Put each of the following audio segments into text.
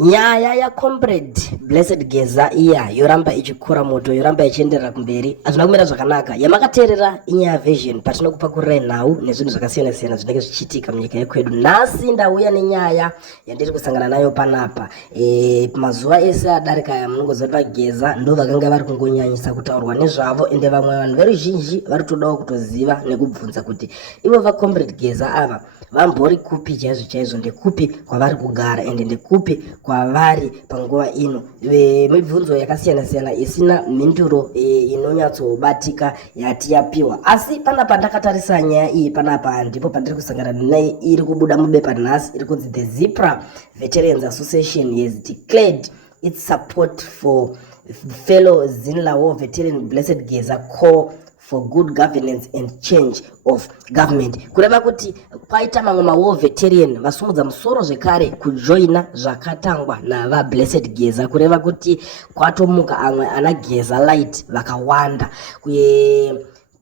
Nyaya yaComrade Blessed Geza iya yoramba ichikura moto, yoramba ichienderera kumberi, hazvina kumira zvakanaka. Yamakateerera inyaya vision patinokupakurai nhau nezvinhu zvakasiyana siyana zvinenge zvichiitika munyika yekwedu. Nhasi ndauya nenyaya yandiri kusangana nayo panapa. Mazuva ese adarika aya munongoziva kuti vaGeza ndo vakanga vari kungonyanyisa kutaurwa nezvavo, ende vamwe vanhu veruzhinji vari kutodawo kutoziva nekubvunza kuti ivo vaComrade Geza ava vambori kupi chaizvo chaizvo, ndekupi kwavari kugara ende ndekupi kwavari panguva ino. Mibvunzo yakasiyana siyana isina mhinduro inonyatsobatika yati yapiwa. Asi panapa ndakatarisa nyaya iyi panapa ndipo pandiri kusangana naye iri kubuda mubepa nhasi, iri kunzi the Zipra Veterans Association has declared its support for fellow Zinla War veteran Blessed Geza call for good governance and change of government. Kureva kuti paita mamwe mawar veteran vasumudza musoro zvekare kujoina zvakatangwa nava Blessed Geza, kureva kuti kwatomuka amwe ana Geza light vakawanda,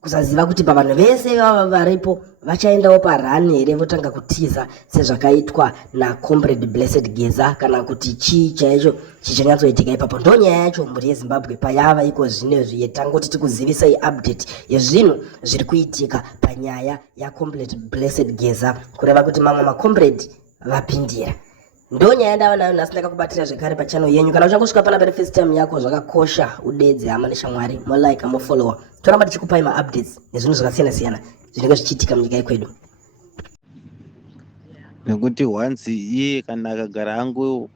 kusaziva kuti pavanhu vese vava varipo vachaendawo parani here votanga kutiza sezvakaitwa naComrade Blessed Geza, kana kuti chii chaicho chichanyatsoitika ipapo. Ndo nyaya yacho mhuri yeZimbabwe payava iko zvinezvi yetangoti tikuzivisai update yezvinhu zviri kuitika panyaya yaComrade Blessed Geza, kureva kuti mamwe maComrade vapindira. Ndo nyaya ndava nayo nhasi ndakakubatira zvekare pachannel yenyu. Kana uchangosvika pana pari first time yako, zvakakosha udedze hama neshamwari, molike mofollowa, toramba tichikupai maupdates nezvinhu zvakasiyana siyana zvinenge zvichiitika munyika yekwedu. Nekuti once iye kana akagara angu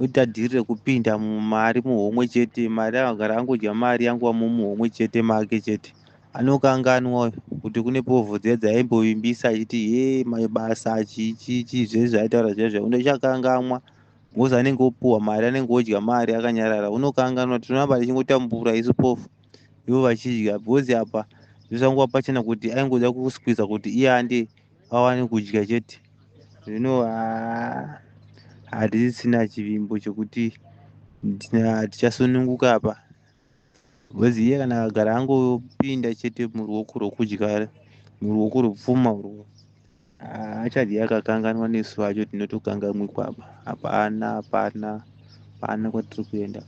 oita dhiri rekupinda mumari muhomwe chete, mari akagara angodya mari yangu mumuhomwe chete make chete, anokanganwa kuti kune povho dziya dzaimbovimbisa achiti ye mabasa chichi zvese zvaitaura zvezvo, undochakanganwa ngozi anenge opuhwa mari, anenge odya mari akanyarara, unokanganwa. Tinoramba tichingotambura isu povho ivo vachidya, bhozi apa zvisanguva pachena kuti aingoda kusqueeza kuti iye ande awane kudya chete. Zvino hatisina chivimbo chokuti tichasununguka apa, bhozi iye kana agara angopinda chete muruoko rwokudya, muruoko rwopfuma urwo, achadya akakanganwa nesu vacho tinotokanganwikwa apa. Hapana kwatiri kuenda.